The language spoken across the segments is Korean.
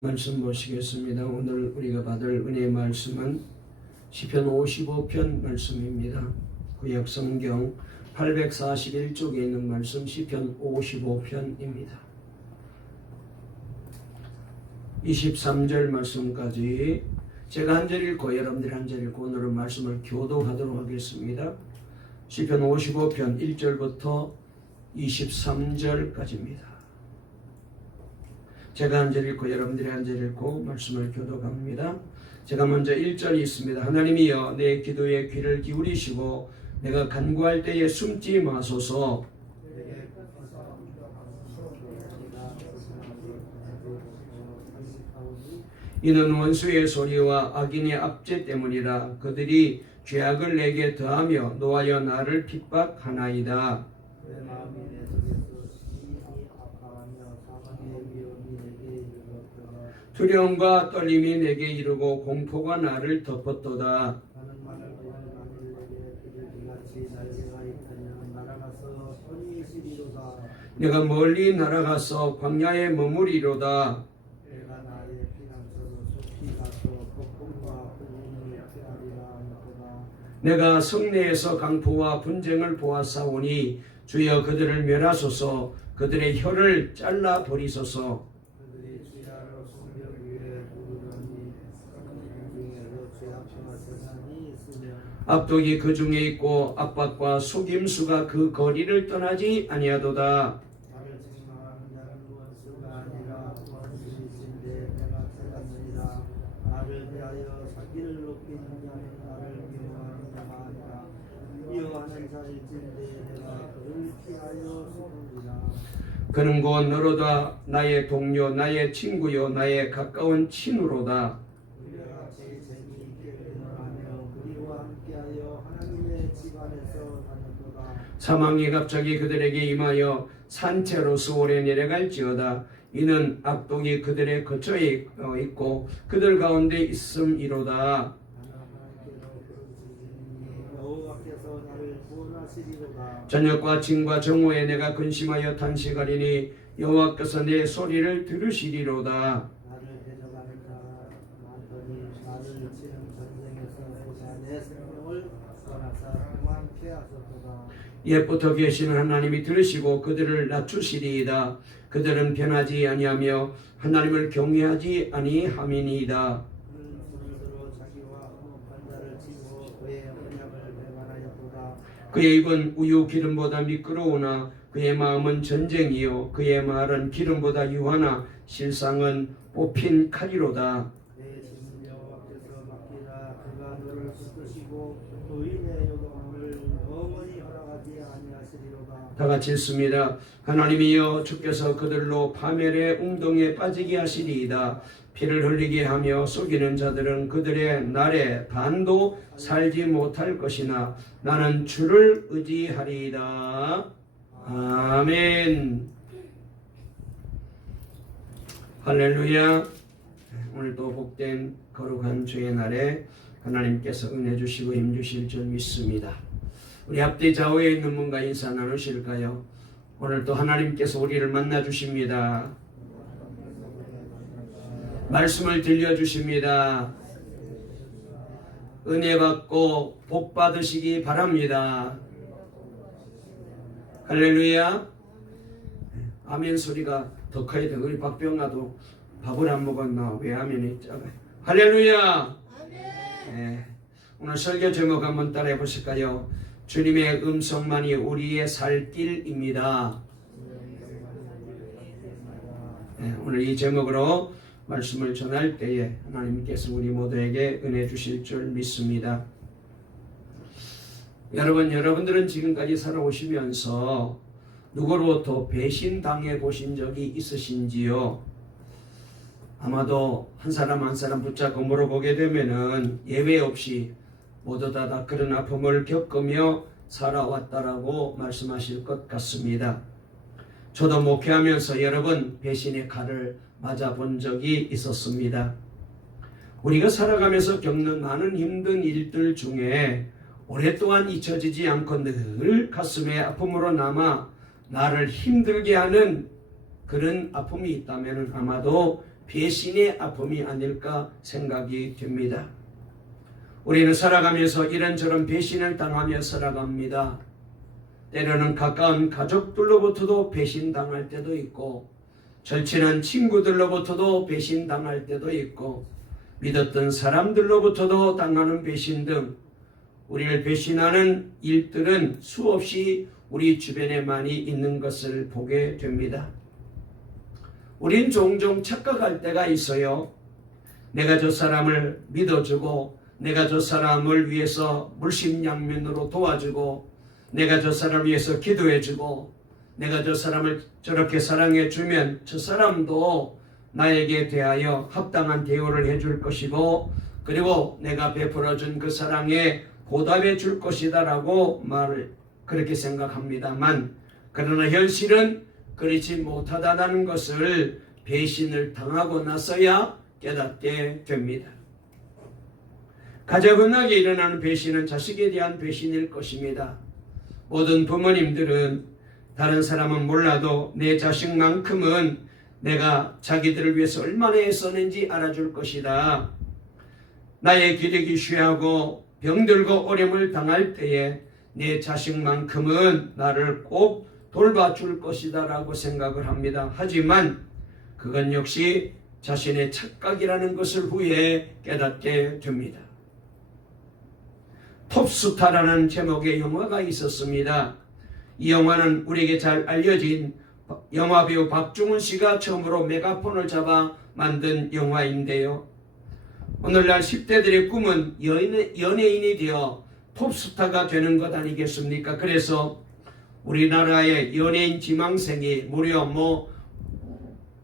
말씀 보시겠습니다. 오늘 우리가 받을 은혜의 말씀은 시편 55편 말씀입니다. 구약 성경 841쪽에 있는 말씀 시편 55편입니다. 23절 말씀까지 제가 한 절 읽고 여러분들이 한 절 읽고 오늘은 말씀을 교독하도록 하겠습니다. 시편 55편 1절부터 23절까지입니다. 제가 한 절 읽고 여러분들이 한 절 읽고 말씀을 교독합니다. 제가 먼저 1절이 있습니다. 하나님이여 내 기도에 귀를 기울이시고 내가 간구할 때에 숨지 마소서. 이는 원수의 소리와 악인의 압제 때문이라. 그들이 죄악을 내게 더하며 노하여 나를 핍박하나이다. 두려움과 떨림이 내게 이르고 공포가 나를 덮었도다. 내가 멀리 날아가서 광야에 머무리로다. 내가 성내에서 강포와 분쟁을 보았사오니 주여 그들을 멸하소서. 그들의 혀를 잘라 버리소서. 압독이 그 중에 있고 압박과 속임수가 그 거리를 떠나지 아니하도다. 그는 곧 너로다. 나의 동료, 나의 친구요, 나의 가까운 친구로다. 사망이 갑자기 그들에게 임하여 산채로서 오래 내려갈지어다. 이는 악독이 그들의 거처에 있고 그들 가운데 있음이로다. 저녁과 징과 정오에 내가 근심하여 탄식하리니 여호와께서 내 소리를 들으시리로다. 옛부터 계시는 하나님이 들으시고 그들을 낮추시리이다. 그들은 변하지 아니하며 하나님을 경외하지 아니함이니이다. 그의 입은 우유 기름보다 미끄러우나 그의 마음은 전쟁이요 그의 말은 기름보다 유하나 실상은 뽑힌 칼이로다. 다 같이 읽습니다. 하나님이여 주께서 그들로 파멸의 웅덩이에 빠지게 하시리이다. 피를 흘리게 하며 속이는 자들은 그들의 날에 반도 살지 못할 것이나 나는 주를 의지하리이다. 아멘. 할렐루야. 오늘도 복된 거룩한 주의 날에 하나님께서 은혜 주시고 힘 주실 줄 믿습니다. 우리 앞뒤 좌우에 있는 분과 인사 나누실까요? 오늘 또 하나님께서 우리를 만나 주십니다. 말씀을 들려주십니다. 은혜 받고 복 받으시기 바랍니다. 할렐루야. 아멘 소리가 더 커야 돼. 우리 박병아도 밥을 안 먹었나? 왜 아멘이 작아요? 할렐루야. 네. 오늘 설교 제목 한번 따라해 보실까요? 주님의 음성만이 우리의 살 길입니다. 네, 오늘 이 제목으로 말씀을 전할 때에 하나님께서 우리 모두에게 은혜 주실 줄 믿습니다. 여러분들은 지금까지 살아오시면서 누구로부터 배신당해 보신 적이 있으신지요? 아마도 한 사람 한 사람 붙잡고 물어보게 되면은 예외 없이 모두 다 그런 아픔을 겪으며 살아왔다라고 말씀하실 것 같습니다. 저도 목회하면서 여러 번 배신의 칼을 맞아본 적이 있었습니다. 우리가 살아가면서 겪는 많은 힘든 일들 중에 오랫동안 잊혀지지 않고 늘 가슴에 아픔으로 남아 나를 힘들게 하는 그런 아픔이 있다면 아마도 배신의 아픔이 아닐까 생각이 됩니다. 우리는 살아가면서 이런저런 배신을 당하며 살아갑니다. 때로는 가까운 가족들로부터도 배신당할 때도 있고, 절친한 친구들로부터도 배신당할 때도 있고, 믿었던 사람들로부터도 당하는 배신 등 우리를 배신하는 일들은 수없이 우리 주변에 많이 있는 것을 보게 됩니다. 우린 종종 착각할 때가 있어요. 내가 저 사람을 믿어주고, 내가 저 사람을 위해서 물심양면으로 도와주고, 내가 저 사람을 위해서 기도해주고, 내가 저 사람을 저렇게 사랑해주면 저 사람도 나에게 대하여 합당한 대우를 해줄 것이고, 그리고 내가 베풀어준 그 사랑에 보답해 줄 것이다 라고 그렇게 생각합니다만, 그러나 현실은 그렇지 못하다는 것을 배신을 당하고 나서야 깨닫게 됩니다. 가장 흔하게 일어나는 배신은 자식에 대한 배신일 것입니다. 모든 부모님들은 다른 사람은 몰라도 내 자식만큼은 내가 자기들을 위해서 얼마나 애쓰는지 알아줄 것이다. 나의 기력이 쉬하고 병들고 어려움을 당할 때에 내 자식만큼은 나를 꼭 돌봐줄 것이다 라고 생각을 합니다. 하지만 그건 역시 자신의 착각이라는 것을 후에 깨닫게 됩니다. 톱스타라는 제목의 영화가 있었습니다. 이 영화는 우리에게 잘 알려진 영화배우 박중훈 씨가 처음으로 메가폰을 잡아 만든 영화인데요. 오늘날 10대들의 꿈은 연예인이 되어 톱스타가 되는 것 아니겠습니까? 그래서 우리나라의 연예인 지망생이 무려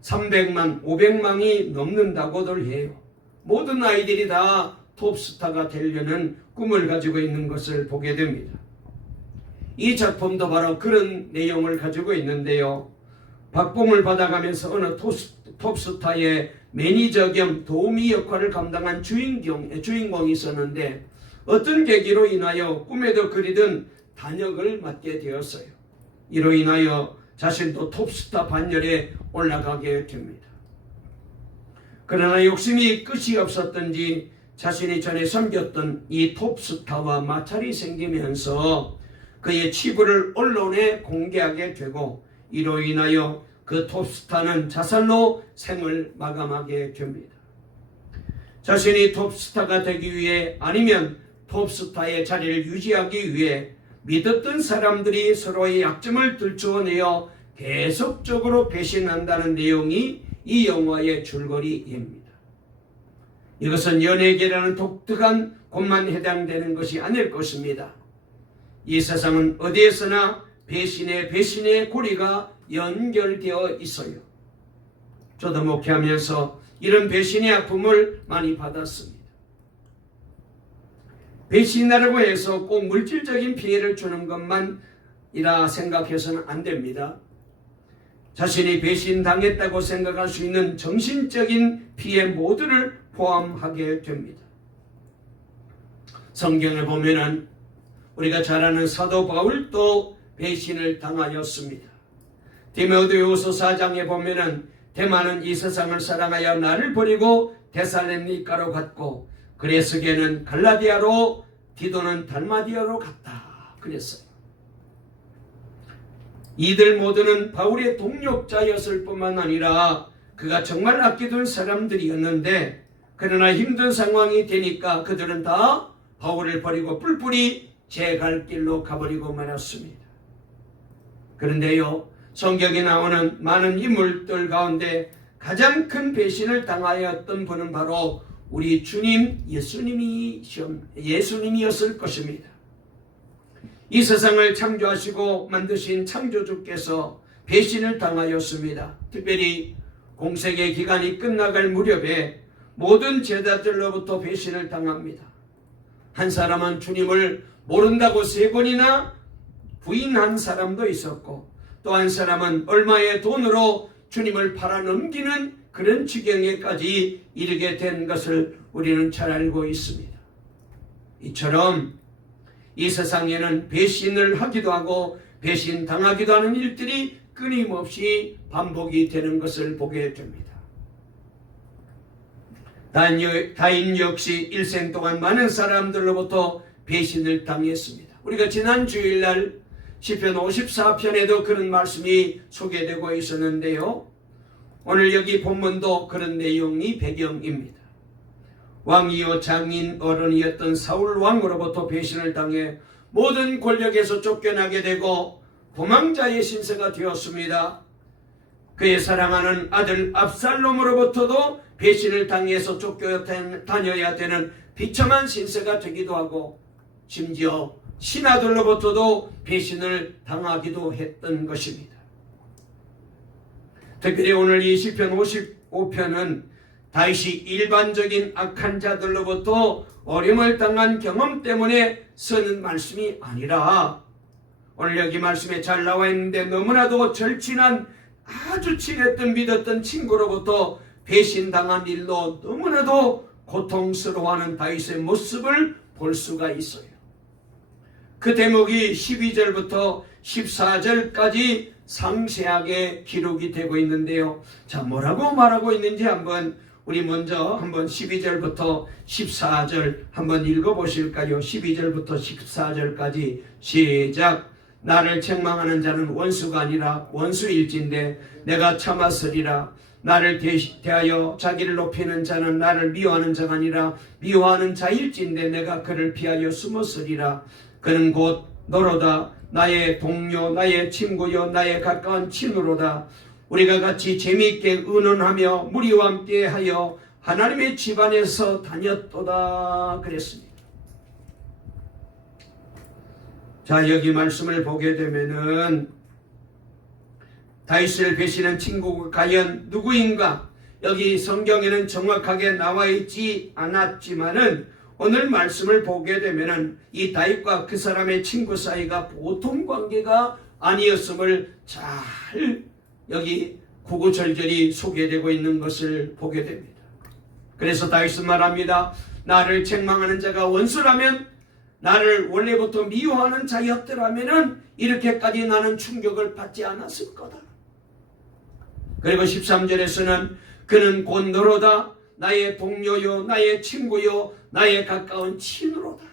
300만, 500만이 넘는다고들 해요. 모든 아이들이 다 톱스타가 되려는 꿈을 가지고 있는 것을 보게 됩니다. 이 작품도 바로 그런 내용을 가지고 있는데요. 박봉을 받아가면서 어느 톱스타의 매니저 겸 도우미 역할을 감당한 주인공이 있었는데, 어떤 계기로 인하여 꿈에도 그리던 단역을 맡게 되었어요. 이로 인하여 자신도 톱스타 반열에 올라가게 됩니다. 그러나 욕심이 끝이 없었던지 자신이 전에 섬겼던 이 톱스타와 마찰이 생기면서 그의 치부를 언론에 공개하게 되고, 이로 인하여 그 톱스타는 자살로 생을 마감하게 됩니다. 자신이 톱스타가 되기 위해, 아니면 톱스타의 자리를 유지하기 위해 믿었던 사람들이 서로의 약점을 들추어내어 계속적으로 배신한다는 내용이 이 영화의 줄거리입니다. 이것은 연예계라는 독특한 곳만 해당되는 것이 아닐 것입니다. 이 세상은 어디에서나 배신의 고리가 연결되어 있어요. 저도 목회하면서 이런 배신의 아픔을 많이 받았습니다. 배신이라고 해서 꼭 물질적인 피해를 주는 것만이라 생각해서는 안 됩니다. 자신이 배신당했다고 생각할 수 있는 정신적인 피해 모두를 포함하게 됩니다. 성경을 보면은 우리가 잘 아는 사도 바울도 배신을 당하였습니다. 디모데후서 4장에 보면은 대만은 이 세상을 사랑하여 나를 버리고 데살로니가로 갔고, 그레스게는 갈라디아로, 디도는 달마디아로 갔다 그랬어요. 이들 모두는 바울의 동력자였을 뿐만 아니라 그가 정말 아끼던 사람들이었는데, 그러나 힘든 상황이 되니까 그들은 다 바울을 버리고 뿔뿔이 제 갈 길로 가버리고 말았습니다. 그런데요, 성경에 나오는 많은 인물들 가운데 가장 큰 배신을 당하였던 분은 바로 우리 주님 예수님이었을 것입니다. 이 세상을 창조하시고 만드신 창조주께서 배신을 당하였습니다. 특별히 공생의 기간이 끝나갈 무렵에 모든 제자들로부터 배신을 당합니다. 한 사람은 주님을 모른다고 3번이나 부인한 사람도 있었고, 또 한 사람은 얼마의 돈으로 주님을 팔아넘기는 그런 지경에까지 이르게 된 것을 우리는 잘 알고 있습니다. 이처럼 이 세상에는 배신을 하기도 하고 배신당하기도 하는 일들이 끊임없이 반복이 되는 것을 보게 됩니다. 다인 역시 일생 동안 많은 사람들로부터 배신을 당했습니다. 우리가 지난 주일날 시편 54편에도 그런 말씀이 소개되고 있었는데요. 오늘 여기 본문도 그런 내용이 배경입니다. 왕이요 장인 어른이었던 사울 왕으로부터 배신을 당해 모든 권력에서 쫓겨나게 되고 도망자의 신세가 되었습니다. 그의 사랑하는 아들 압살롬으로부터도 배신을 당해서 쫓겨다녀야 되는 비참한 신세가 되기도 하고 심지어 신하들로부터도 배신을 당하기도 했던 것입니다. 특별히 오늘 이 시편 55편은 다윗이 일반적인 악한 자들로부터 어림을 당한 경험 때문에 쓰는 말씀이 아니라 오늘 여기 말씀에 잘 나와 있는데 너무나도 절친한 아주 친했던 믿었던 친구로부터 배신당한 일로 너무나도 고통스러워하는 다윗의 모습을 볼 수가 있어요. 그 대목이 12절부터 14절까지 상세하게 기록이 되고 있는데요. 자, 뭐라고 말하고 있는지 우리 먼저 12절부터 14절 한번 읽어보실까요? 12절부터 14절까지 시작. 나를 책망하는 자는 원수가 아니라 원수일진데 내가 참았으리라. 나를 대하여 자기를 높이는 자는 나를 미워하는 자가 아니라 미워하는 자일진데 내가 그를 피하여 숨었으리라. 그는 곧 너로다. 나의 동료, 나의 친구요, 나의 가까운 친구로다. 우리가 같이 재미있게 의논하며 무리와 함께 하여 하나님의 집안에서 다녔도다 그랬습니다. 자, 여기 말씀을 보게 되면은 다윗을 배신한 친구가 과연 누구인가? 여기 성경에는 정확하게 나와 있지 않았지만은 오늘 말씀을 보게 되면은 이 다윗과 그 사람의 친구 사이가 보통 관계가 아니었음을 잘 여기 구구절절히 소개되고 있는 것을 보게 됩니다. 그래서 다윗은 말합니다. 나를 책망하는 자가 원수라면, 나를 원래부터 미워하는 자였더라면 이렇게까지 나는 충격을 받지 않았을 거다. 그리고 13절에서는 그는 곧 너로다. 나의 동료요, 나의 친구요, 나의 가까운 친으로다.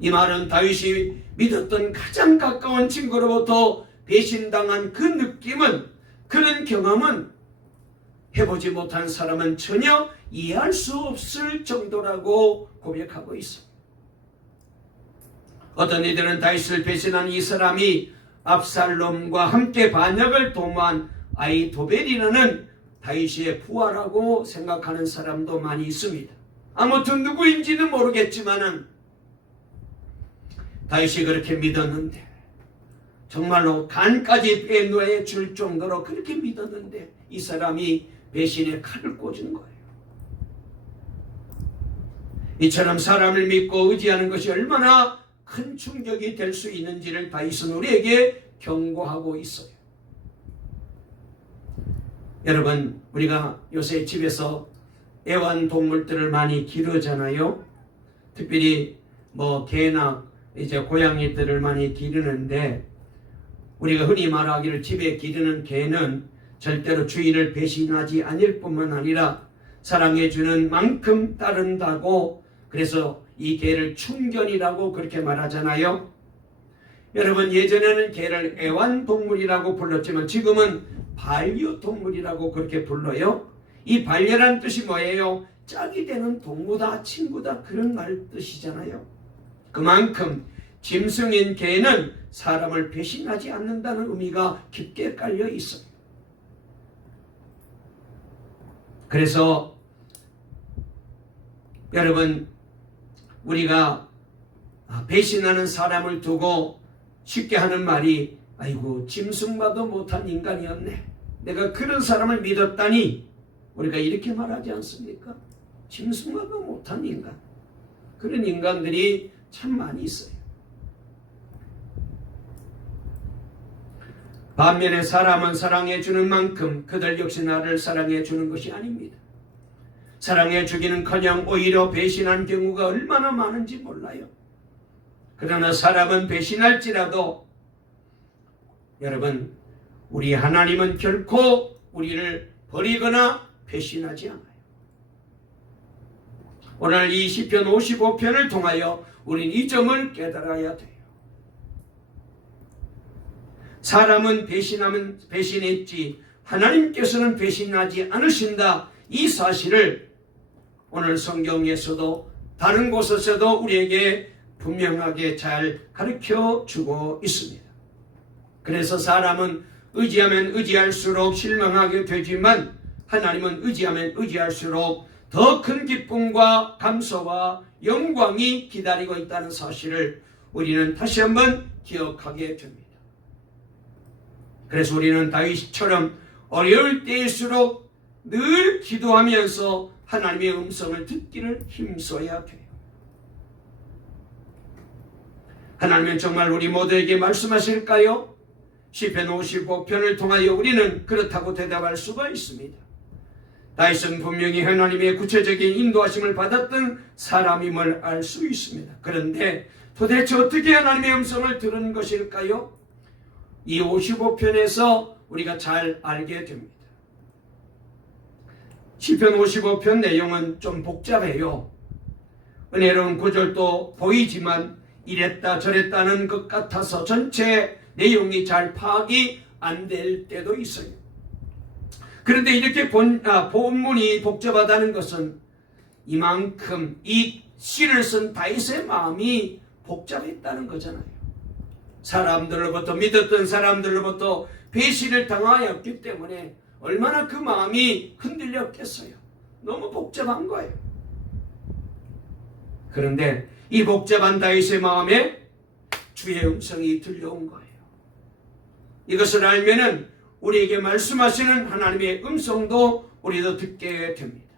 이 말은 다윗이 믿었던 가장 가까운 친구로부터 배신당한 그 느낌은, 그런 경험은 해보지 못한 사람은 전혀 이해할 수 없을 정도라고 고백하고 있습니다. 어떤 이들은 다윗을 배신한 이 사람이 압살롬과 함께 반역을 도모한 아히도벨이라는 다윗의 부하라고 생각하는 사람도 많이 있습니다. 아무튼 누구인지는 모르겠지만은 다윗이 그렇게 믿었는데, 정말로 간까지 빼놓아 줄 정도로 그렇게 믿었는데 이 사람이 배신의 칼을 꽂은 거예요. 이처럼 사람을 믿고 의지하는 것이 얼마나 큰 충격이 될 수 있는지를 다윗은 우리에게 경고하고 있어요. 여러분, 우리가 요새 집에서 애완동물들을 많이 기르잖아요. 특별히 개나 이제 고양이들을 많이 기르는데, 우리가 흔히 말하기를 집에 기르는 개는 절대로 주인을 배신하지 않을 뿐만 아니라 사랑해주는 만큼 따른다고, 그래서 이 개를 충견이라고 그렇게 말하잖아요. 여러분, 예전에는 개를 애완동물이라고 불렀지만 지금은 반려동물이라고 그렇게 불러요. 이 반려란 뜻이 뭐예요? 짝이 되는 동무다, 친구다, 그런 말 뜻이잖아요. 그만큼 짐승인 개는 사람을 배신하지 않는다는 의미가 깊게 깔려 있어요. 그래서 여러분, 우리가 배신하는 사람을 두고 쉽게 하는 말이, 아이고 짐승마도 못한 인간이었네, 내가 그런 사람을 믿었다니, 우리가 이렇게 말하지 않습니까? 짐승마도 못한 인간, 그런 인간들이 참 많이 있어요. 반면에 사람은 사랑해주는 만큼 그들 역시 나를 사랑해주는 것이 아닙니다. 사랑해주기는커녕 오히려 배신한 경우가 얼마나 많은지 몰라요. 그러나 사람은 배신할지라도 여러분, 우리 하나님은 결코 우리를 버리거나 배신하지 않아요. 오늘 이 시편 55편을 통하여 우린 이 점을 깨달아야 돼요. 사람은 배신하면 배신했지 하나님께서는 배신하지 않으신다. 이 사실을 오늘 성경에서도 다른 곳에서도 우리에게 분명하게 잘 가르쳐 주고 있습니다. 그래서 사람은 의지하면 의지할수록 실망하게 되지만 하나님은 의지하면 의지할수록 더 큰 기쁨과 감사와 영광이 기다리고 있다는 사실을 우리는 다시 한번 기억하게 됩니다. 그래서 우리는 다윗처럼 어려울 때일수록 늘 기도하면서 하나님의 음성을 듣기를 힘써야 돼요. 하나님은 정말 우리 모두에게 말씀하실까요? 시편 55편을 통하여 우리는 그렇다고 대답할 수가 있습니다. 다윗은 분명히 하나님의 구체적인 인도하심을 받았던 사람임을 알 수 있습니다. 그런데 도대체 어떻게 하나님의 음성을 들은 것일까요? 이 55편에서 우리가 잘 알게 됩니다. 시편 55편 내용은 좀 복잡해요. 은혜로운 구절도 보이지만 이랬다 저랬다는 것 같아서 전체 내용이 잘 파악이 안 될 때도 있어요. 그런데 이렇게 본문이 복잡하다는 것은 이만큼 이 시를 쓴 다윗의 마음이 복잡했다는 거잖아요. 사람들로부터 믿었던 사람들로부터 배신을 당하였기 때문에 얼마나 그 마음이 흔들렸겠어요. 너무 복잡한 거예요. 그런데 이 복잡한 다윗의 마음에 주의 음성이 들려온 거예요. 이것을 알면은 우리에게 말씀하시는 하나님의 음성도 우리도 듣게 됩니다.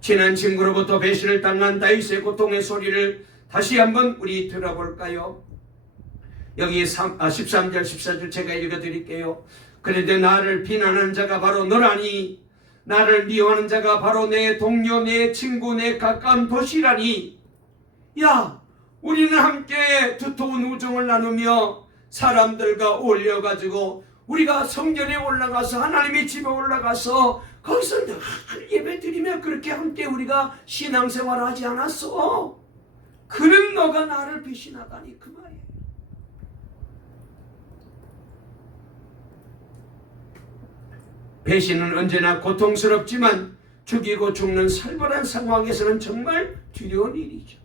친한 친구로부터 배신을 당한 다윗의 고통의 소리를 다시 한번 우리 들어볼까요? 여기 13절 14절 제가 읽어드릴게요. 그런데 나를 비난하는 자가 바로 너라니 나를 미워하는 자가 바로 내 동료 내 친구 내 가까운 도시라니. 야, 우리는 함께 두터운 우정을 나누며 사람들과 어울려가지고 우리가 성전에 올라가서 하나님의 집에 올라가서 거기서 늘 예배 드리며 그렇게 함께 우리가 신앙생활을 하지 않았어? 그런 너가 나를 배신하다니 그 말이에요. 배신은 언제나 고통스럽지만 죽이고 죽는 살벌한 상황에서는 정말 두려운 일이죠.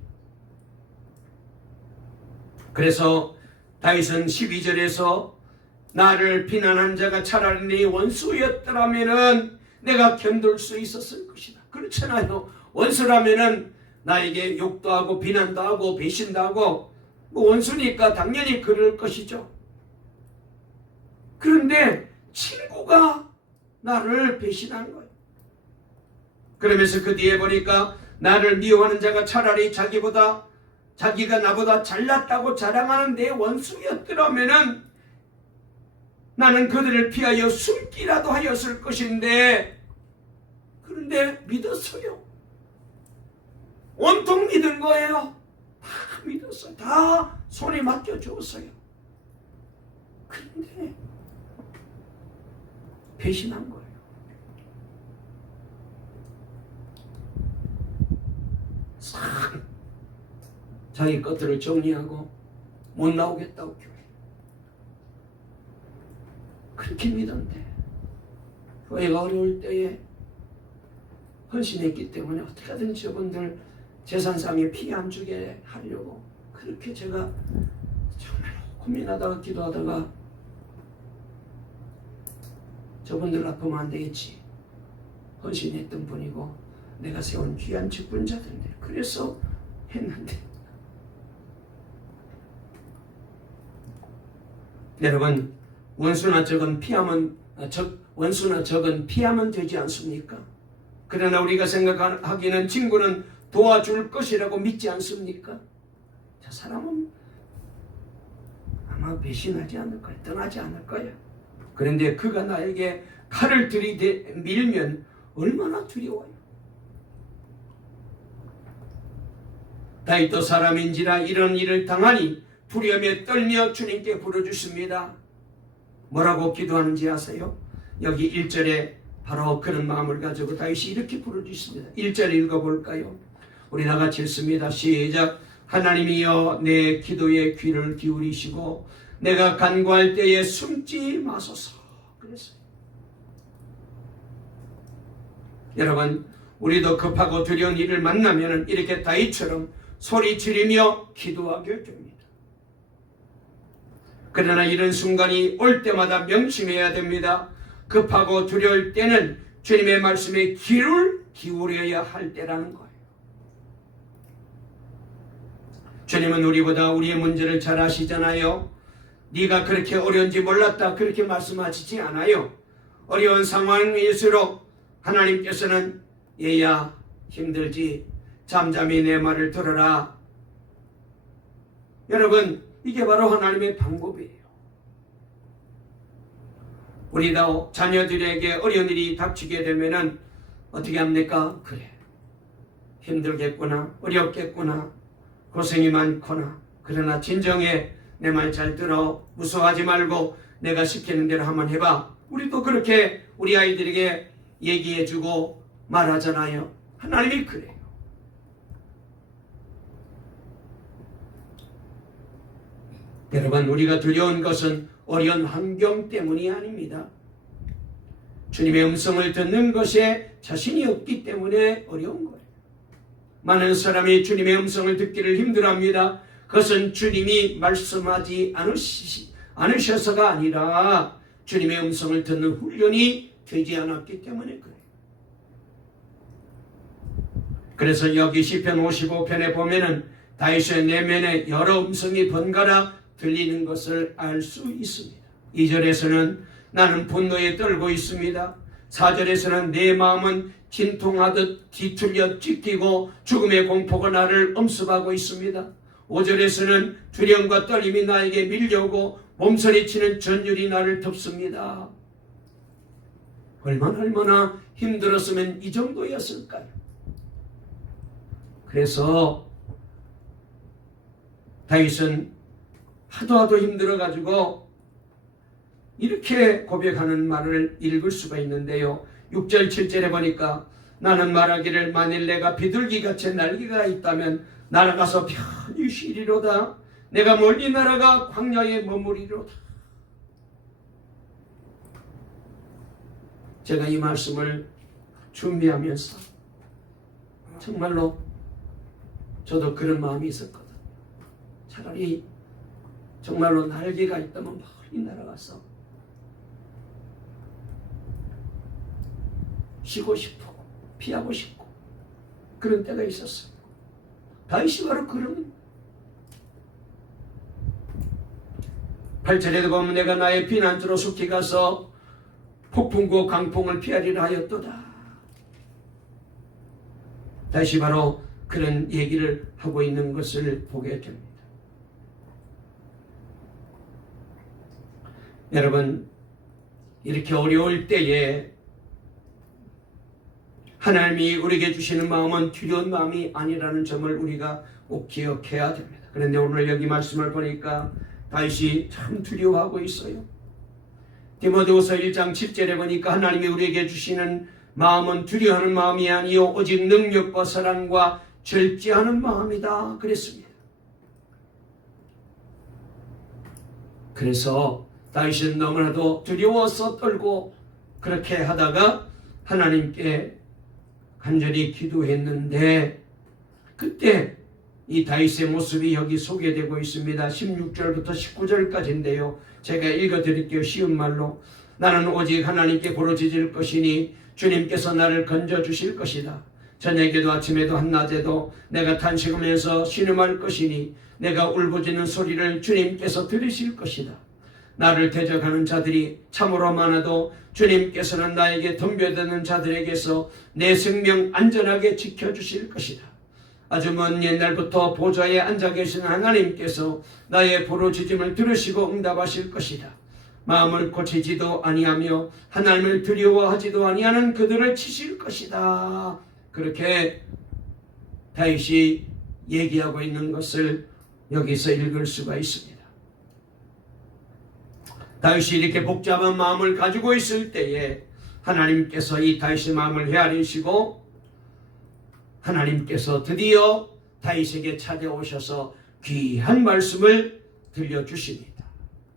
그래서 다윗은 12절에서 나를 비난한 자가 차라리 네 원수였더라면은 내가 견딜 수 있었을 것이다. 그렇잖아요. 원수라면은 나에게 욕도 하고 비난도 하고 배신도 하고 뭐 원수니까 당연히 그럴 것이죠. 그런데 친구가 나를 배신한 거예요. 그러면서 그 뒤에 보니까 나를 미워하는 자가 차라리 자기가 나보다 잘났다고 자랑하는 내 원수였더라면은 나는 그들을 피하여 숨기라도 하였을 것인데 그런데 믿었어요. 온통 믿은 거예요. 다 믿었어요. 다 손에 맡겨주었어요. 그런데 배신한 거예요. 싹 자기 것들을 정리하고 못 나오겠다고 교회. 그렇게 믿었는데 교회가 어려울 때에 헌신했기 때문에 어떻게든 저분들 재산상에 피해 안 주게 하려고 그렇게 제가 정말 고민하다가 기도하다가 저분들 아프면 안 되겠지. 헌신했던 분이고 내가 세운 귀한 직분자들인데 그래서 했는데 여러분 원수나 적은 피하면 되지 않습니까? 그러나 우리가 생각하기는 친구는 도와줄 것이라고 믿지 않습니까? 저 사람은 아마 배신하지 않을 거예요. 떠나지 않을 거예요. 그런데 그가 나에게 칼을 밀면 얼마나 두려워요. 다윗도 사람인지라 이런 일을 당하니 두려움에 떨며 주님께 부르짖습니다. 뭐라고 기도하는지 아세요? 여기 1절에 바로 그런 마음을 가지고 다윗이 이렇게 부르짖습니다. 1절 읽어볼까요? 우리 다 같이 읽습니다. 시작. 하나님이여 내 기도에 귀를 기울이시고 내가 간구할 때에 숨지 마소서. 그랬어요. 여러분, 우리도 급하고 두려운 일을 만나면 이렇게 다윗처럼 소리 지르며 기도하게 됩니다. 그러나 이런 순간이 올 때마다 명심해야 됩니다. 급하고 두려울 때는 주님의 말씀에 귀를 기울여야 할 때라는 거예요. 주님은 우리보다 우리의 문제를 잘 아시잖아요. 네가 그렇게 어려운지 몰랐다 그렇게 말씀하시지 않아요. 어려운 상황일수록 하나님께서는 얘야 힘들지 잠잠히 내 말을 들어라. 여러분, 이게 바로 하나님의 방법이에요. 우리도 자녀들에게 어려운 일이 닥치게 되면은 어떻게 합니까? 그래, 힘들겠구나, 어렵겠구나, 고생이 많구나. 그러나 진정해, 내 말 잘 들어, 무서워하지 말고 내가 시키는 대로 한번 해봐. 우리도 그렇게 우리 아이들에게 얘기해주고 말하잖아요. 하나님이 그래요. 여러분, 우리가 두려운 것은 어려운 환경 때문이 아닙니다. 주님의 음성을 듣는 것에 자신이 없기 때문에 어려운 거예요. 많은 사람이 주님의 음성을 듣기를 힘들어합니다. 그것은 주님이 말씀하지 않으셔서가 아니라 주님의 음성을 듣는 훈련이 되지 않았기 때문에 그래요. 그래서 여기 시편 55편에 보면은 다윗의 내면에 여러 음성이 번갈아 들리는 것을 알 수 있습니다. 2절에서는 나는 분노에 떨고 있습니다. 4절에서는 내 마음은 진통하듯 뒤틀려 찢기고 죽음의 공포가 나를 엄습하고 있습니다. 5절에서는 두려움과 떨림이 나에게 밀려오고 몸서리치는 전율이 나를 덮습니다. 얼마나 힘들었으면 이 정도였을까요? 그래서 다윗은 하도 힘들어가지고 이렇게 고백하는 말을 읽을 수가 있는데요. 6절 7절에 보니까 나는 말하기를 만일 내가 비둘기같이 날개가 있다면 날아가서 편히 쉬리로다. 내가 멀리 날아가 광야에 머무리로다. 제가 이 말씀을 준비하면서 정말로 저도 그런 마음이 있었거든요. 차라리 정말로 날개가 있다면 멀리 날아가서 쉬고 싶고 피하고 싶고 그런 때가 있었어요. 다윗이 바로 그런 8절에도 보면 내가 나의 피난처로 속히 가서 폭풍과 강풍을 피하리라 하였도다. 다윗이 바로 그런 얘기를 하고 있는 것을 보게 됩니다. 여러분, 이렇게 어려울 때에 하나님이 우리에게 주시는 마음은 두려운 마음이 아니라는 점을 우리가 꼭 기억해야 됩니다. 그런데 오늘 여기 말씀을 보니까 다윗이 참 두려워하고 있어요. 디모데후서 1장 10절에 보니까 하나님이 우리에게 주시는 마음은 두려워하는 마음이 아니요 오직 능력과 사랑과 절제하는 마음이다 그랬습니다. 그래서 다윗은 너무나도 두려워서 떨고 그렇게 하다가 하나님께 간절히 기도했는데 그때 이 다윗의 모습이 여기 소개되고 있습니다. 16절부터 19절까지인데요. 제가 읽어드릴게요. 쉬운 말로. 나는 오직 하나님께 부르짖을 것이니 주님께서 나를 건져주실 것이다. 저녁에도 아침에도 한낮에도 내가 탄식하면서 신음할 것이니 내가 울부짖는 소리를 주님께서 들으실 것이다. 나를 대적하는 자들이 참으로 많아도 주님께서는 나에게 덤벼드는 자들에게서 내 생명 안전하게 지켜주실 것이다. 아주 먼 옛날부터 보좌에 앉아 계신 하나님께서 나의 부르짖음을 들으시고 응답하실 것이다. 마음을 고치지도 아니하며 하나님을 두려워하지도 아니하는 그들을 치실 것이다. 그렇게 다윗이 얘기하고 있는 것을 여기서 읽을 수가 있습니다. 다윗이 이렇게 복잡한 마음을 가지고 있을 때에 하나님께서 이 다윗의 마음을 헤아리시고 하나님께서 드디어 다윗에게 찾아오셔서 귀한 말씀을 들려주십니다.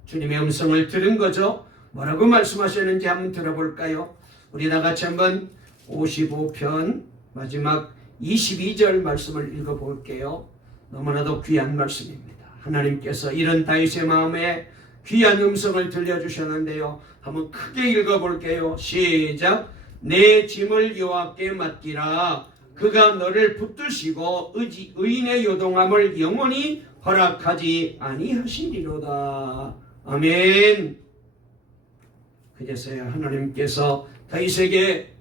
주님의 음성을 들은 거죠. 뭐라고 말씀하셨는지 한번 들어볼까요? 우리 다 같이 한번 55편 마지막 22절 말씀을 읽어볼게요. 너무나도 귀한 말씀입니다. 하나님께서 이런 다윗의 마음에 귀한 음성을 들려주셨는데요. 한번 크게 읽어볼게요. 시작. 내 짐을 여호와께 맡기라. 그가 너를 붙드시고 의인의 요동함을 영원히 허락하지 아니하시리로다. 아멘. 그제서야 하나님께서 다윗에게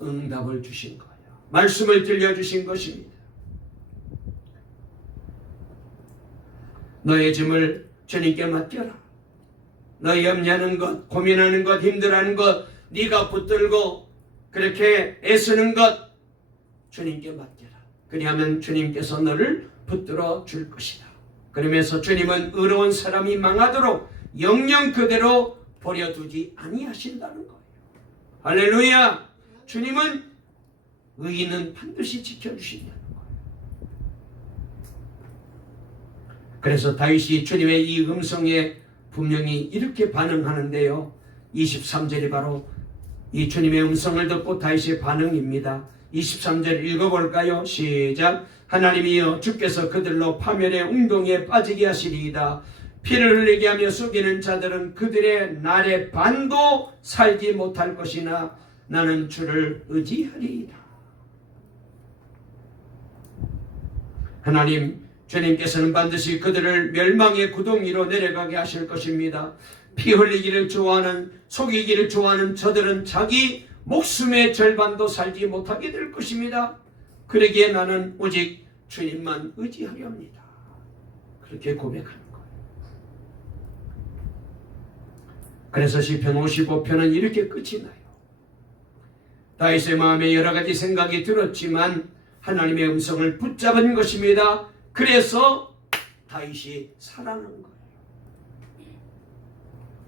응답을 주신 거예요. 말씀을 들려주신 것입니다. 너의 짐을 주님께 맡겨라. 너의 염려하는 것, 고민하는 것, 힘들어하는 것, 네가 붙들고 그렇게 애쓰는 것 주님께 맡겨라. 그리하면 주님께서 너를 붙들어 줄 것이다. 그러면서 주님은 의로운 사람이 망하도록 영영 그대로 버려두지 아니하신다는 거예요. 할렐루야. 주님은 의인은 반드시 지켜주신다는 거예요. 그래서 다윗이 주님의 이 음성에 분명히 이렇게 반응하는데요. 23절이 바로 이 주님의 음성을 듣고 다윗의 반응입니다. 23절 읽어볼까요? 시작. 하나님이여 주께서 그들로 파멸의 웅동에 빠지게 하시리이다. 피를 흘리게 하며 속이는 자들은 그들의 날의 반도 살지 못할 것이나 나는 주를 의지하리이다. 하나님, 주님께서는 반드시 그들을 멸망의 구덩이로 내려가게 하실 것입니다. 피 흘리기를 좋아하는, 속이기를 좋아하는 저들은 자기 목숨의 절반도 살지 못하게 될 것입니다. 그러기에 나는 오직 주님만 의지하려 합니다. 그렇게 고백하는 거예요. 그래서 시편 55편은 이렇게 끝이 나요. 다윗의 마음에 여러 가지 생각이 들었지만 하나님의 음성을 붙잡은 것입니다. 그래서 다윗이 살아난 거예요.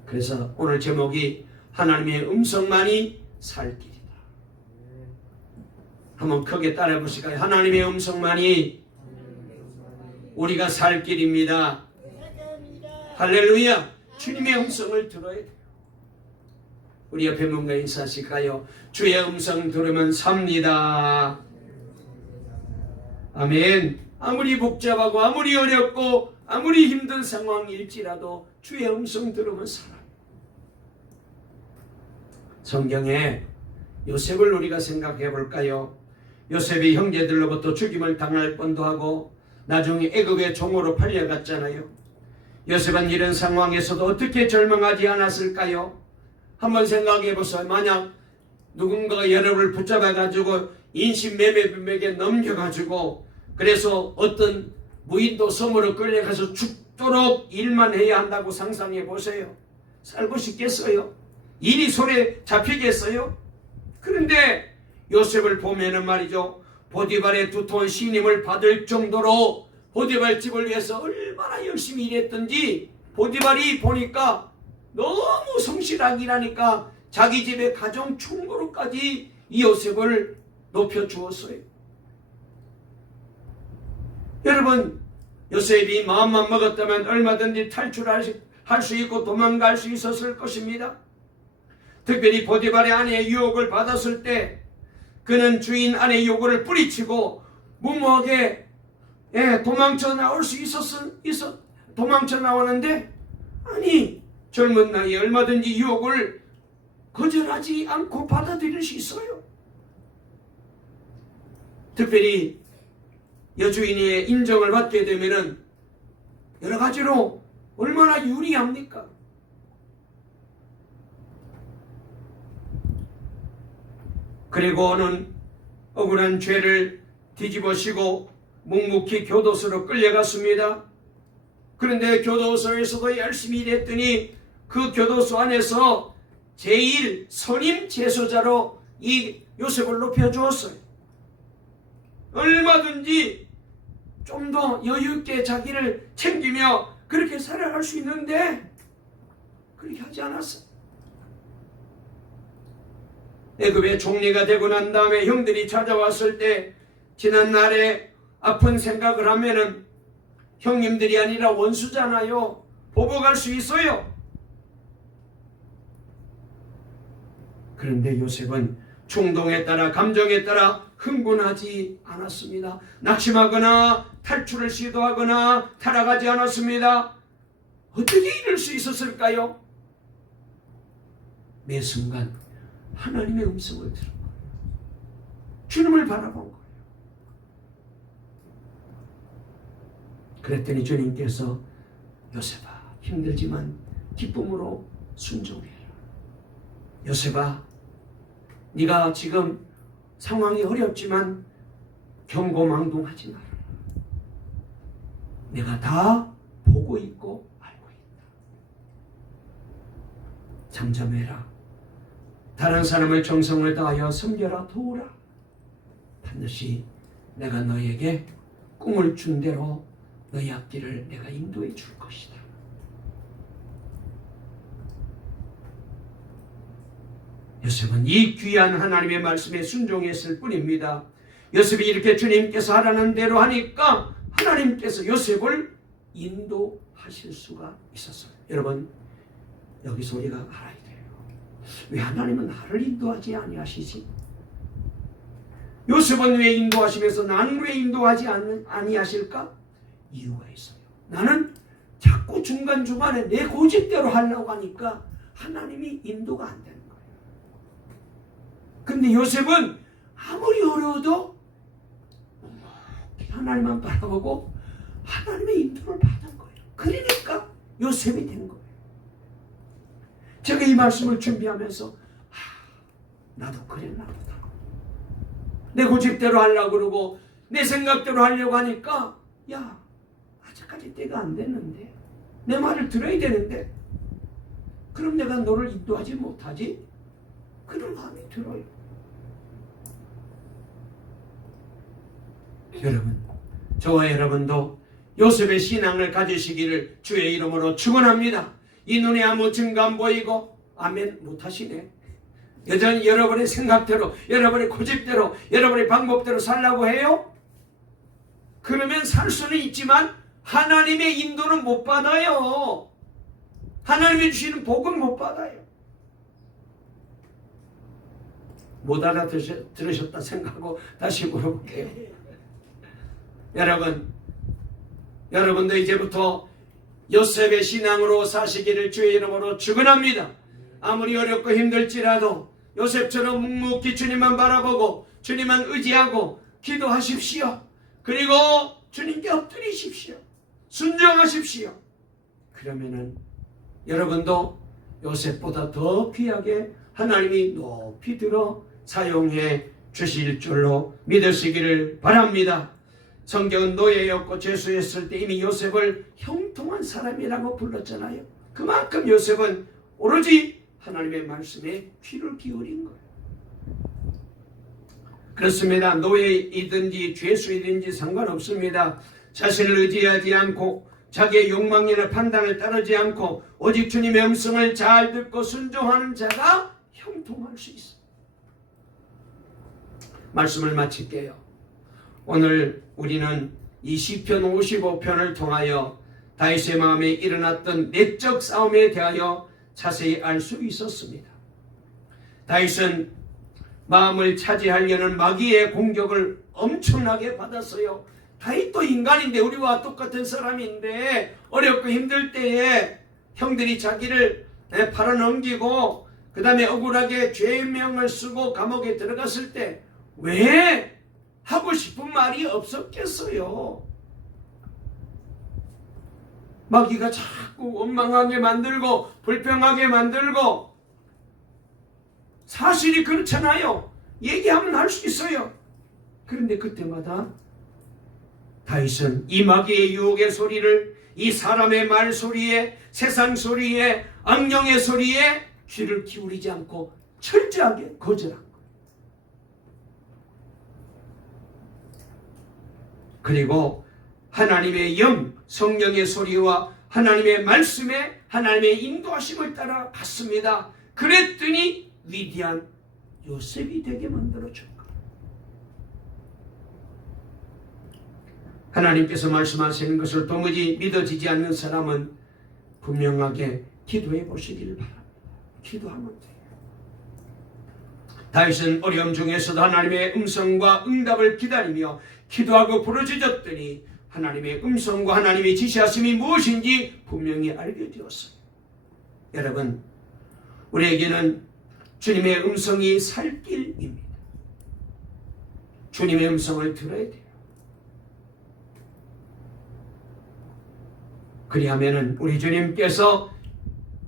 그래서 오늘 제목이 하나님의 음성만이 살 길이다. 한번 크게 따라해 보실까요? 하나님의 음성만이 우리가 살 길입니다. 할렐루야. 주님의 음성을 들어야 돼요. 우리 옆에 뭔가 인사하실까요? 주의 음성 들으면 삽니다. 아멘. 아무리 복잡하고 아무리 어렵고 아무리 힘든 상황일지라도 주의 음성 들으면 살아요. 성경에 요셉을 우리가 생각해 볼까요? 요셉이 형제들로부터 죽임을 당할 뻔도 하고 나중에 애굽의 종으로 팔려갔잖아요. 요셉은 이런 상황에서도 어떻게 절망하지 않았을까요? 한번 생각해 보세요. 만약 누군가가 여러분을 붙잡아가지고 인신매매에 넘겨가지고 그래서 어떤 무인도 섬으로 끌려가서 죽도록 일만 해야 한다고 상상해 보세요. 살고 싶겠어요? 일이 손에 잡히겠어요? 그런데 요셉을 보면은 말이죠, 보디발의 두터운 신임을 받을 정도로 보디발 집을 위해서 얼마나 열심히 일했던지 보디발이 보니까 너무 성실하게 일하니까 자기 집의 가정 총무로까지 이 요셉을 높여주었어요. 여러분, 요셉이 마음만 먹었다면 얼마든지 탈출할 수 있고 도망갈 수 있었을 것입니다. 특별히 보디발의 아내의 유혹을 받았을 때 그는 주인 아내의 요구를 뿌리치고 무모하게 도망쳐 나올 수 도망쳐 나오는데, 아니, 젊은 나이에 얼마든지 유혹을 거절하지 않고 받아들일 수 있어요. 특별히 여주인의 인정을 받게 되면은 여러 가지로 얼마나 유리합니까? 그리고는 억울한 죄를 뒤집어쓰고 묵묵히 교도소로 끌려갔습니다. 그런데 교도소에서도 열심히 일했더니 그 교도소 안에서 제일 선임 제소자로 이 요셉을 높여주었어요. 얼마든지 좀 더 여유있게 자기를 챙기며 그렇게 살아갈 수 있는데 그렇게 하지 않았어요. 애굽의 총리가 되고 난 다음에 형들이 찾아왔을 때 지난날에 아픈 생각을 하면은 형님들이 아니라 원수잖아요. 보복할 수 있어요. 그런데 요셉은 충동에 따라 감정에 따라 흥분하지 않았습니다. 낙심하거나 탈출을 시도하거나 타락하지 않았습니다. 어떻게 이럴 수 있었을까요? 매 순간 하나님의 음성을 들은 거예요. 주님을 바라본 거예요. 그랬더니 주님께서 요셉아, 힘들지만 기쁨으로 순종해라. 요셉아, 네가 지금 상황이 어렵지만 경고망동하지 마라. 내가 다 보고 있고 알고 있다. 잠잠해라. 다른 사람을 정성을 다하여 섬겨라, 도우라. 반드시 내가 너에게 꿈을 준 대로 너의 앞길을 내가 인도해 줄 것이다. 요셉은 이 귀한 하나님의 말씀에 순종했을 뿐입니다. 요셉이 이렇게 주님께서 하라는 대로 하니까 하나님께서 요셉을 인도하실 수가 있었어요. 여러분, 여기서 우리가 알아야 돼요. 왜 하나님은 나를 인도하지 아니하시지? 요셉은 왜 인도하시면서 나는 왜 인도하지 아니하실까? 이유가 있어요. 나는 자꾸 중간중간에 내 고집대로 하려고 하니까 하나님이 인도가 안 되는 거예요. 근데 요셉은 아무리 어려워도 하나님만 바라보고 하나님의 인도를 받은 거예요. 그러니까 요셉이 된 거예요. 제가 이 말씀을 준비하면서 나도 그랬나 보다. 내 고집대로 하려고 그러고 내 생각대로 하려고 하니까 야, 아직까지 때가 안 됐는데 내 말을 들어야 되는데 그럼 내가 너를 인도하지 못하지? 그런 마음이 들어요. 여러분, 저와 여러분도 요셉의 신앙을 가지시기를 주의 이름으로 축원합니다. 이 눈에 아무 증거 안 보이고 아멘 못하시네. 여전히 여러분의 생각대로, 여러분의 고집대로, 여러분의 방법대로 살라고 해요? 그러면 살 수는 있지만 하나님의 인도는 못 받아요. 하나님이 주시는 복은 못 받아요. 못 알아들으셨다 생각하고 다시 물어볼게요. 여러분도 이제부터 요셉의 신앙으로 사시기를 주의 이름으로 축원합니다. 아무리 어렵고 힘들지라도 요셉처럼 묵묵히 주님만 바라보고 주님만 의지하고 기도하십시오. 그리고 주님께 엎드리십시오. 순종하십시오. 그러면은 여러분도 요셉보다 더 귀하게 하나님이 높이 들어 사용해 주실 줄로 믿으시기를 바랍니다. 성경은 노예였고 죄수였을 때 이미 요셉을 형통한 사람이라고 불렀잖아요. 그만큼 요셉은 오로지 하나님의 말씀에 귀를 기울인 거예요. 그렇습니다. 노예이든지 죄수이든지 상관없습니다. 자신을 의지하지 않고 자기의 욕망이나 판단을 따르지 않고 오직 주님의 음성을 잘 듣고 순종하는 자가 형통할 수 있어요. 말씀을 마칠게요. 오늘 우리는 이 시편 55편을 통하여 다윗의 마음에 일어났던 내적 싸움에 대하여 자세히 알 수 있었습니다. 다윗은 마음을 차지하려는 마귀의 공격을 엄청나게 받았어요. 다윗도 인간인데 우리와 똑같은 사람인데 어렵고 힘들 때에 형들이 자기를 팔아넘기고 그 다음에 억울하게 죄명을 쓰고 감옥에 들어갔을 때 왜 하고 싶은 말이 없었겠어요. 마귀가 자꾸 원망하게 만들고 불평하게 만들고 사실이 그렇잖아요. 얘기하면 할 수 있어요. 그런데 그때마다 다윗은 이 마귀의 유혹의 소리를, 이 사람의 말소리에, 세상 소리에, 악령의 소리에 귀를 기울이지 않고 철저하게 거절한 거예요. 그리고 하나님의 영, 성령의 소리와 하나님의 말씀에 하나님의 인도하심을 따라 갔습니다. 그랬더니 위대한 요셉이 되게 만들어줄 거예요. 하나님께서 말씀하시는 것을 도무지 믿어지지 않는 사람은 분명하게 기도해 보시기를 바랍니다. 기도하면 돼요. 다윗은 어려움 중에서도 하나님의 음성과 응답을 기다리며 기도하고 부르짖었더니 하나님의 음성과 하나님의 지시하심이 무엇인지 분명히 알게 되었어요. 여러분, 우리에게는 주님의 음성이 살 길입니다. 주님의 음성을 들어야 돼요. 그리하면은 우리 주님께서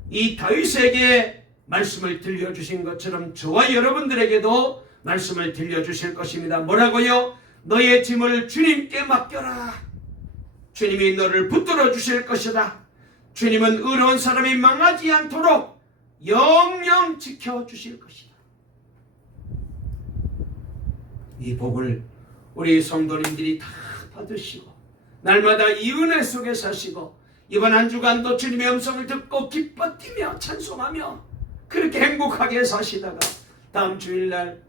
이 다윗에게 말씀을 들려주신 것처럼 저와 여러분들에게도 말씀을 들려주실 것입니다. 뭐라고요? 너의 짐을 주님께 맡겨라. 주님이 너를 붙들어 주실 것이다. 주님은 의로운 사람이 망하지 않도록 영영 지켜주실 것이다. 이 복을 우리 성도님들이 다 받으시고 날마다 이 은혜 속에 사시고 이번 한 주간도 주님의 음성을 듣고 기뻐 뛰며 찬송하며 그렇게 행복하게 사시다가 다음 주일날,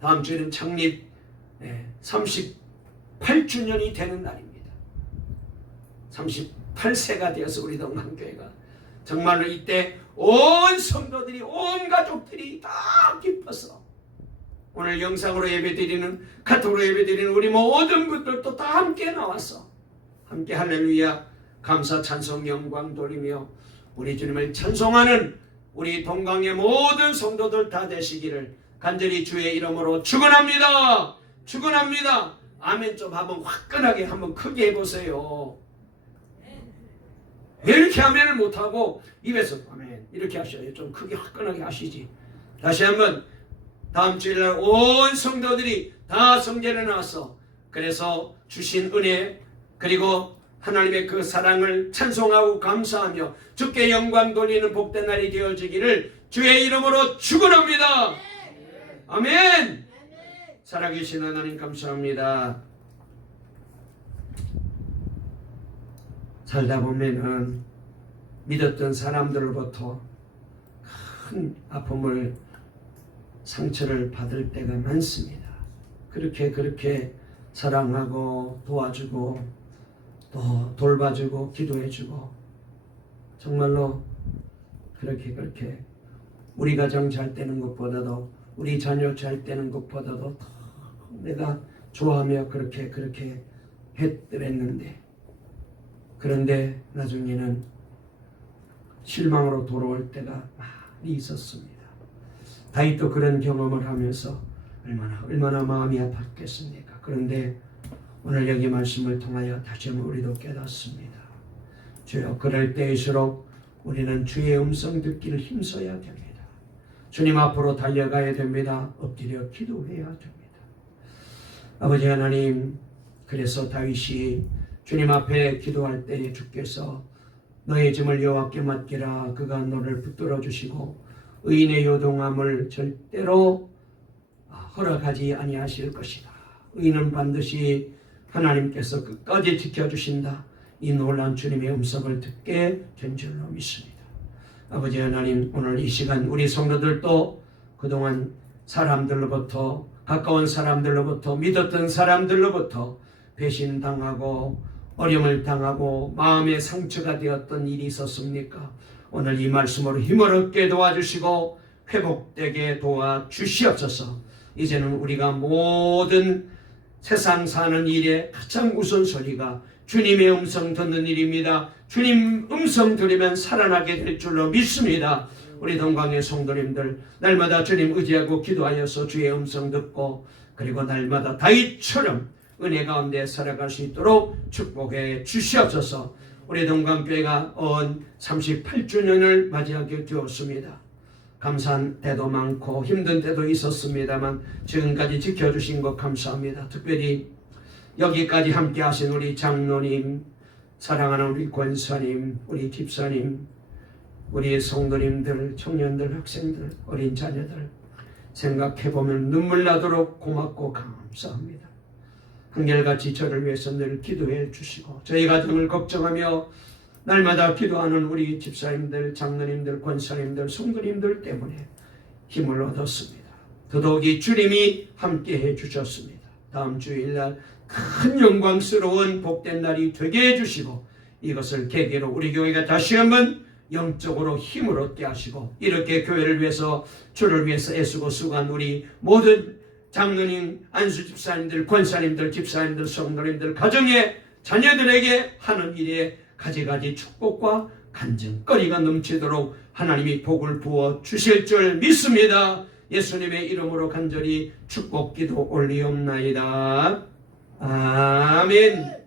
다음 주일은 창립 38주년이 되는 날입니다. 38세가 되어서 우리 동방교회가 정말로 이때 온 성도들이, 온 가족들이 다 기뻐서 오늘 영상으로 예배드리는, 카톡으로 예배드리는 우리 모든 분들도 다 함께 나와서 함께 할렐루야 감사 찬송 영광 돌리며 우리 주님을 찬송하는 우리 동강의 모든 성도들 다 되시기를 간절히 주의 이름으로 축원합니다. 축원합니다. 아멘 좀 한번 화끈하게 한번 크게 해보세요. 왜 이렇게 아멘을 못하고 입에서 아멘 이렇게 하셔요. 좀 크게 화끈하게 하시지. 다시 한번 다음 주일날 온 성도들이 다 성전에 나와서 그래서 주신 은혜 그리고 하나님의 그 사랑을 찬송하고 감사하며 주께 영광 돌리는 복된 날이 되어지기를 주의 이름으로 축원합니다. 아멘. 살아계신 하나님 감사합니다. 살다 보면은 믿었던 사람들로부터 큰 아픔을 상처를 받을 때가 많습니다. 그렇게 사랑하고 도와주고 또 돌봐주고 기도해주고 정말로 그렇게 우리 가정 잘 되는 것보다도 우리 자녀 잘 되는 것보다도 더 내가 좋아하며 그렇게 했더랬는데 그런데 나중에는 실망으로 돌아올 때가 많이 있었습니다. 다윗도 그런 경험을 하면서 얼마나 마음이 아팠겠습니까? 그런데 오늘 여기 말씀을 통하여 다시 한번 우리도 깨닫습니다. 주여 그럴 때일수록 우리는 주의 음성 듣기를 힘써야 됩니다. 주님 앞으로 달려가야 됩니다. 엎드려 기도해야 됩니다. 아버지 하나님, 그래서 다윗이 주님 앞에 기도할 때에 주께서 너의 짐을 여호와께 맡기라. 그가 너를 붙들어 주시고 의인의 요동함을 절대로 허락하지 아니하실 것이다. 의인은 반드시 하나님께서 끝까지 지켜주신다. 이 놀라운 주님의 음성을 듣게 된 줄로 믿습니다. 아버지 하나님, 오늘 이 시간 우리 성도들도 그동안 사람들로부터, 가까운 사람들로부터, 믿었던 사람들로부터 배신당하고 어려움을 당하고 마음의 상처가 되었던 일이 있었습니까? 오늘 이 말씀으로 힘을 얻게 도와주시고 회복되게 도와주시옵소서. 이제는 우리가 모든 세상 사는 일에 가장 우선소리가 주님의 음성 듣는 일입니다. 주님 음성 들으면 살아나게 될 줄로 믿습니다. 우리 동강의 성도님들 날마다 주님 의지하고 기도하여서 주의 음성 듣고 그리고 날마다 다윗처럼 은혜 가운데 살아갈 수 있도록 축복해 주시옵소서. 우리 동강교회가 온 38주년을 맞이하게 되었습니다. 감사한 때도 많고 힘든 때도 있었습니다만 지금까지 지켜주신 것 감사합니다. 특별히 여기까지 함께 하신 우리 장로님, 사랑하는 우리 권사님, 우리 집사님, 우리 성도님들, 청년들, 학생들, 어린 자녀들 생각해보면 눈물 나도록 고맙고 감사합니다. 한결같이 저를 위해서 늘 기도해 주시고 저희 가정을 걱정하며 날마다 기도하는 우리 집사님들, 장로님들, 권사님들, 성도님들 때문에 힘을 얻었습니다. 더더욱이 주님이 함께 해주셨습니다. 다음 주일날 큰 영광스러운 복된 날이 되게 해주시고 이것을 계기로 우리 교회가 다시 한번 영적으로 힘을 얻게 하시고 이렇게 교회를 위해서 주를 위해서 애쓰고 수고한 우리 모든 장로님, 안수집사님들, 권사님들, 집사님들, 성도님들, 가정의 자녀들에게 하는 일에 가지가지 축복과 간증거리가 넘치도록 하나님이 복을 부어 주실 줄 믿습니다. 예수님의 이름으로 간절히 축복 기도 올리옵나이다. 아멘.